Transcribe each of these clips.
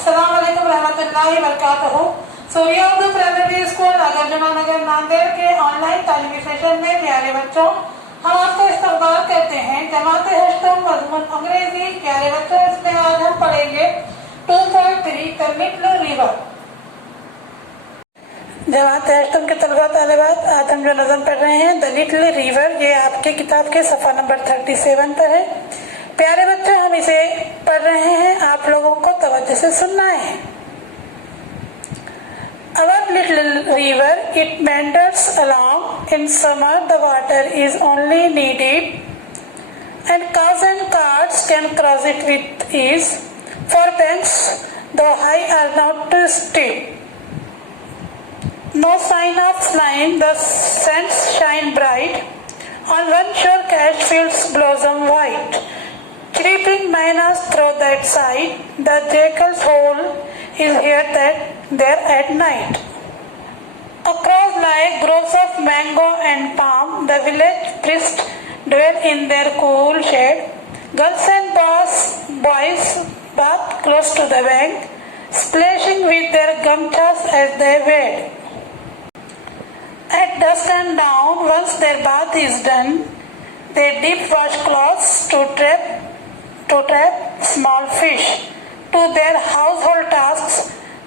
अस्सलाम वालेकुम रहमतुल्लाहि व बरकातहू। सूर्या उर्दू प्राइमरी स्कूल नागार्जुना नगर नांदेड़ के ऑनलाइन तालीमी सेशन में प्यारे बच्चों हम आपका इस्तकबाल करते हैं। जमात हश्तम मज़मून अंग्रेजी। प्यारे बच्चों, इसमें आज हम पढ़ेंगे 2.3 द लिटिल रिवर। जमात हश्तम के तलबा तालिबात, आज हम जो नज़म पढ़ रहे हैं द लिटिल रिवर, ये आपके किताब के सफ़ा नंबर 37 पर है। प्यारे बच्चों, हम इसे पढ़ रहे हैं, आप लोगों को तवज्जो से सुनना है। Our little river, it meanders along. In summer, the water is only knee-deep, and cows and carts can cross it with ease. For banks, though high, are not too steep. No sign of slime, the sands shine bright. On one shore, cash fields blossom white. Creeping miners through that side, the jackal's hole is here there at night. Across lie groves of mango and palm, the village priests dwell in their cool shade. Girls and boys bath close to the bank, splashing with their gumchas as they wade. At dusk and dawn, once their bath is done, they dip washcloths to trap small fish. To their household tasks,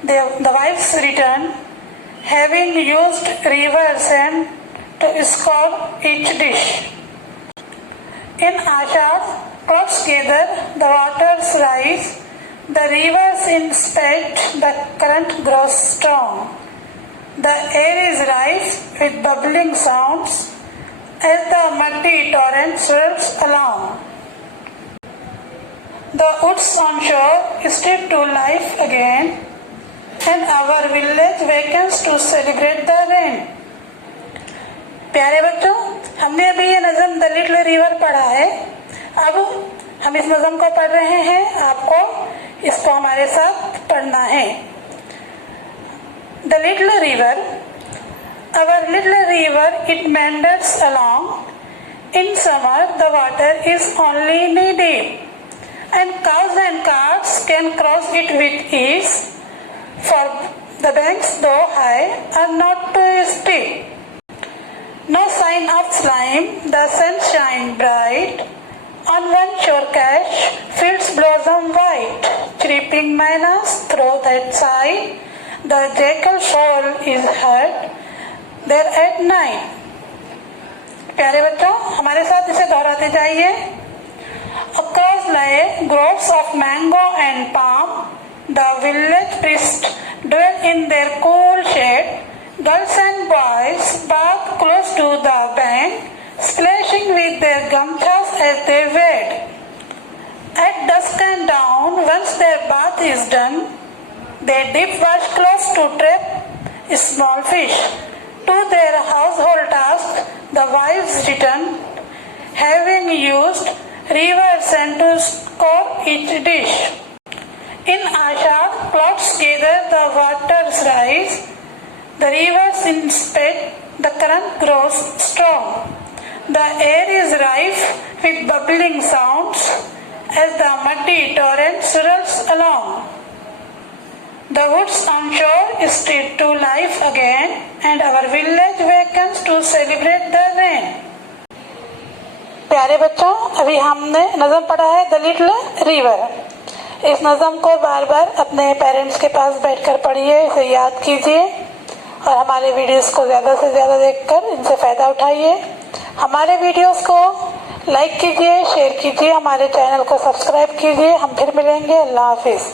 the wives return, having used river sand to score each dish. In Ashad, crops gather, the waters rise, the rivers inspect, the current grows strong. The air is rife with bubbling sounds as the muddy torrent swirls along. The woods on shore stir to life again, and our village wakens to celebrate the rain. प्यारे बच्चों, हमने अभी ये नज़म the little river पढ़ा है। अब हम इस नज़म को पढ़ रहे हैं, आपको इसको हमारे साथ पढ़ना है। The little river, our little river, it meanders along. In summer, the water is only knee deep, and cows and carts can cross it with ease, for the banks, though high, are not too steep. No sign of slime, the sun shine bright. On one shore cash fields blossom white. Creeping miners through that side, the jackal's hole is heard there at night. प्यारे बच्चों, हमारे साथ इसे दोहराते जाइए। Across lie groves of mango and palm, the village priests dwell in their cool shade. Girls and boys bath close to the bank, splashing with their gumchas as they wade. At dusk and dawn, once their bath is done, they dip washcloths to trap small fish. To their household tasks, the wives return, having used rivers and to score each dish. In Ashad, clouds gather, the waters rise, the rivers inspect, the current grows strong. The air is rife with bubbling sounds as the muddy torrent swirls along. The woods on shore stir to life again, and our village wakens to celebrate the rain. प्यारे बच्चों, अभी हमने नज़म पढ़ा है the little river. इस नज़म को बार बार अपने पेरेंट्स के पास बैठकर पढ़िए, इसे याद कीजिए और हमारे वीडियोस को ज़्यादा से ज़्यादा देखकर इनसे फ़ायदा उठाइए। हमारे वीडियोस को लाइक कीजिए, शेयर कीजिए, हमारे चैनल को सब्सक्राइब कीजिए। हम फिर मिलेंगे। अल्लाह हाफिज़।